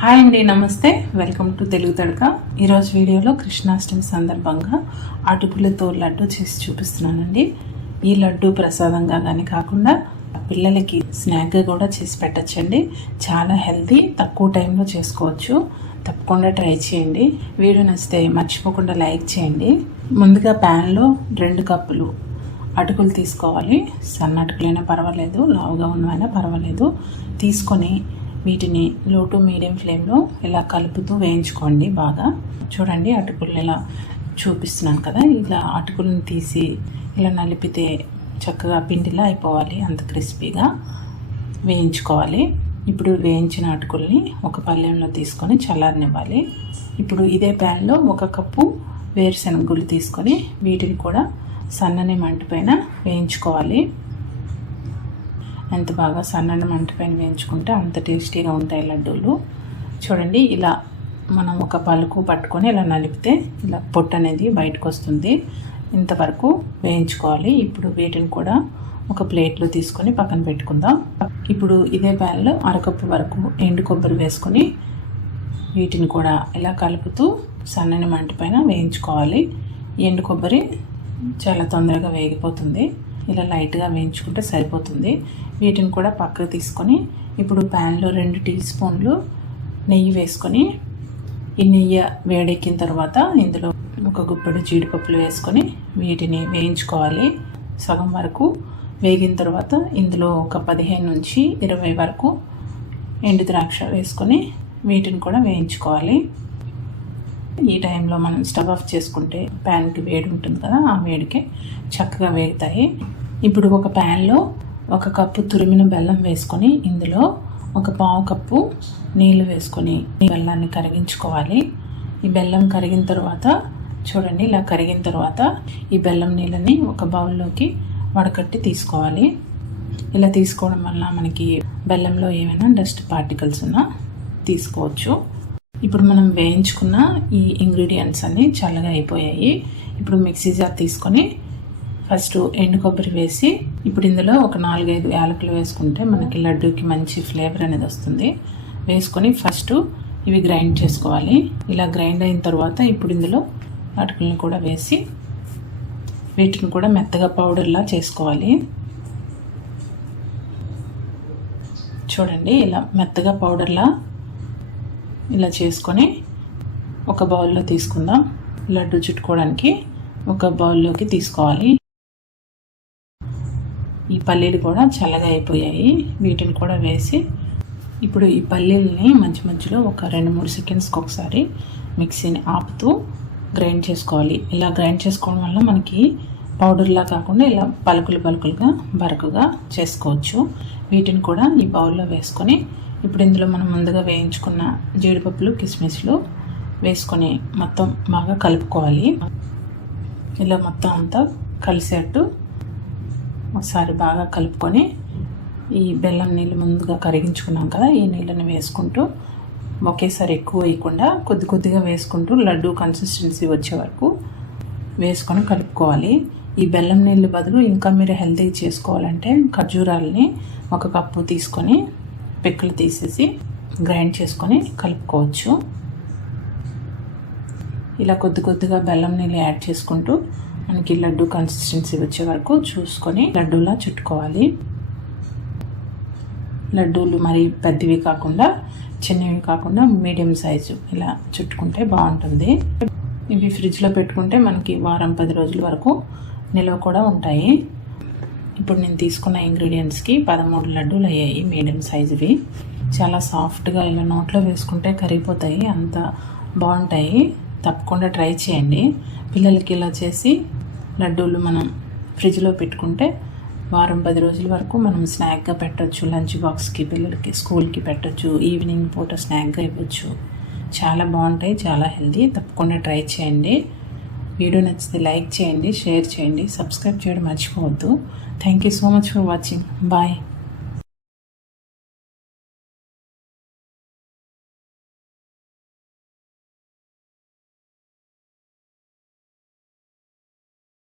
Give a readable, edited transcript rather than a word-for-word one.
Hi అండి, నమస్తే. Welcome to Telugu Thadaka. ఈరోజు వీడియోలో కృష్ణాష్టమి సందర్భంగా అటుకులతో లడ్డు చేసి చూపిస్తున్నానండి. ఈ లడ్డు ప్రసాదంగా కానీ కాకుండా పిల్లలకి స్నాక్గా కూడా చేసి పెట్టచ్చండి. చాలా హెల్తీ, తక్కువ టైంలో చేసుకోవచ్చు. తప్పకుండా ట్రై చేయండి. వీడియో నచ్చితే మర్చిపోకుండా లైక్ చేయండి. ముందుగా ప్యాన్లో 2 కప్పులు అటుకులు తీసుకోవాలి. సన్న అటుకులైనా పర్వాలేదు, లావుగా ఉన్నవైనా పర్వాలేదు. తీసుకొని వీటిని లో టు మీడియం ఫ్లేమ్లో ఇలా కలుపుతూ వేయించుకోండి. బాగా చూడండి, అటుకులు ఇలా చూపిస్తున్నాను కదా, ఇలా అటుకులను తీసి ఇలా నలిపితే చక్కగా పిండిలా అయిపోవాలి. అంత క్రిస్పీగా వేయించుకోవాలి. ఇప్పుడు వేయించిన అటుకుల్ని ఒక పళ్ళెంలో తీసుకొని చల్లారనివ్వాలి. ఇప్పుడు ఇదే ప్యాన్లో 1 కప్పు వేరుశనగ గుళ్ళు తీసుకొని వీటిని కూడా సన్నని మంట పైన వేయించుకోవాలి. ఎంత బాగా సన్నని మంట పైన వేయించుకుంటే అంత టేస్టీగా ఉంటాయి లడ్డూలు. చూడండి, ఇలా మనం ఒక పలుకు పట్టుకొని ఇలా నలిపితే ఇలా పొట్టు అనేది బయటకు వస్తుంది. ఇంతవరకు వేయించుకోవాలి. ఇప్పుడు వీటిని కూడా ఒక ప్లేట్లో తీసుకొని పక్కన పెట్టుకుందాం. ఇప్పుడు ఇదే ప్యాన్లో 1/2 కప్పు వరకు ఎండు కొబ్బరి వేసుకొని వీటిని కూడా ఇలా కలుపుతూ సన్నని మంట పైన వేయించుకోవాలి. ఎండు కొబ్బరి చాలా తొందరగా వేగిపోతుంది. ఇలా లైట్గా వేయించుకుంటే సరిపోతుంది. వీటిని కూడా పక్కకు తీసుకొని ఇప్పుడు ప్యాన్లో 2 టీ స్పూన్లు నెయ్యి వేసుకొని, ఈ నెయ్యి వేడెక్కిన తర్వాత ఇందులో 1 గుప్పెడు జీడిపప్పులు వేసుకొని వీటిని వేయించుకోవాలి. సగం వరకు వేగిన తర్వాత ఇందులో ఒక 15 నుంచి 20 వరకు ఎండు ద్రాక్ష వేసుకొని వీటిని కూడా వేయించుకోవాలి. ఈ టైంలో మనం స్టవ్ ఆఫ్ చేసుకుంటే ప్యాన్కి వేడి ఉంటుంది కదా, ఆ వేడికి చక్కగా వేగుతాయి. ఇప్పుడు ఒక ప్యాన్లో 1 కప్పు తురిమిన బెల్లం వేసుకొని ఇందులో 1/4 కప్పు నీళ్ళు వేసుకొని బెల్లాన్ని కరిగించుకోవాలి. ఈ బెల్లం కరిగిన తర్వాత చూడండి, ఇలా కరిగిన తర్వాత ఈ బెల్లం నీళ్ళని ఒక బౌల్లోకి వడకట్టి తీసుకోవాలి. ఇలా తీసుకోవడం వల్ల మనకి బెల్లంలో ఏమైనా డస్ట్ పార్టికల్స్ ఉన్నా తీసుకోవచ్చు. ఇప్పుడు మనం వేయించుకున్న ఈ ఇంగ్రీడియంట్స్ అన్నీ చల్లగా అయిపోయాయి. ఇప్పుడు మిక్సీ జార్ తీసుకొని ఫస్ట్ ఎండు కొబ్బరి వేసి ఇప్పుడు ఇందులో ఒక 4-5 యాలకులు వేసుకుంటే మనకి లడ్డూకి మంచి ఫ్లేవర్ అనేది వస్తుంది. వేసుకొని ఫస్ట్ ఇవి గ్రైండ్ చేసుకోవాలి. ఇలా గ్రైండ్ అయిన తర్వాత ఇప్పుడు ఇందులో అటుకులను కూడా వేసి వీటిని కూడా మెత్తగా పౌడర్లా చేసుకోవాలి. చూడండి, ఇలా మెత్తగా పౌడర్లా ఇలా చేసుకొని ఒక బౌల్లో తీసుకుందాం. లడ్డు చుట్టుకోవడానికి ఒక బౌల్లోకి తీసుకోవాలి. ఈ పల్లీలు కూడా చల్లగా అయిపోయాయి. వీటిని కూడా వేసి ఇప్పుడు ఈ పల్లీలని మధ్య మధ్యలో ఒక 2-3 సెకండ్స్కి ఒకసారి మిక్సీని ఆపుతూ గ్రైండ్ చేసుకోవాలి. ఇలా గ్రైండ్ చేసుకోవడం వల్ల మనకి పౌడర్లా కాకుండా ఇలా పలుకులుగా బరకుగా చేసుకోవచ్చు. వీటిని కూడా ఈ బౌల్లో వేసుకొని ఇప్పుడు ఇందులో మనం ముందుగా వేయించుకున్న జీడిపప్పులు, కిస్మిస్లు వేసుకొని మొత్తం బాగా కలుపుకోవాలి. ఇలా మొత్తం అంతా కలిసేట్టు ఒకసారి బాగా కలుపుకొని ఈ బెల్లం నీళ్ళు ముందుగా కరిగించుకున్నాం కదా, ఈ నీళ్ళని వేసుకుంటూ ఒకేసారి ఎక్కువ వేయకుండా కొద్దిగా వేసుకుంటూ లడ్డు కన్సిస్టెన్సీ వచ్చే వరకు వేసుకొని కలుపుకోవాలి. ఈ బెల్లం నీళ్ళు బదులు ఇంకా మీరు హెల్తీ చేసుకోవాలంటే ఖర్జూరాలని 1 కప్పు తీసుకొని పిక్కలు తీసేసి గ్రైండ్ చేసుకొని కలుపుకోవచ్చు. ఇలా కొద్దిగా బెల్లం నీళ్ళు యాడ్ చేసుకుంటూ మనకి లడ్డు కన్సిస్టెన్సీ వచ్చే వరకు చూసుకొని లడ్డూలా చుట్టుకోవాలి. లడ్డూలు మరి పెద్దవి కాకుండా చిన్నవి కాకుండా మీడియం సైజు ఇలా చుట్టుకుంటే బాగుంటుంది. ఇవి ఫ్రిడ్జ్లో పెట్టుకుంటే మనకి వారం 10 రోజుల వరకు నిల్వ కూడా ఉంటాయి. ఇప్పుడు నేను తీసుకున్న ఇంగ్రీడియంట్స్కి 13 లడ్డూలు అయ్యాయి, మీడియం సైజువి. చాలా సాఫ్ట్గా ఇలా నోట్లో వేసుకుంటే కరిగిపోతాయి, అంత బాగుంటాయి. తప్పకుండా ట్రై చేయండి. పిల్లలకి ఇలా చేసి లడ్డూలు మనం ఫ్రిడ్జ్లో పెట్టుకుంటే వారం 10 రోజుల వరకు మనం స్నాక్గా పెట్టచ్చు. లంచ్ బాక్స్కి పిల్లలకి స్కూల్కి పెట్టచ్చు, ఈవినింగ్ పూట స్నాక్గా ఇవ్వచ్చు. చాలా బాగుంటాయి, చాలా హెల్తీ. తప్పకుండా ట్రై చేయండి. వీడియో నచ్చితే లైక్ చేయండి, షేర్ చేయండి, సబ్స్క్రైబ్ చేయడం మర్చిపోవద్దు. Thank you so much for watching. Bye.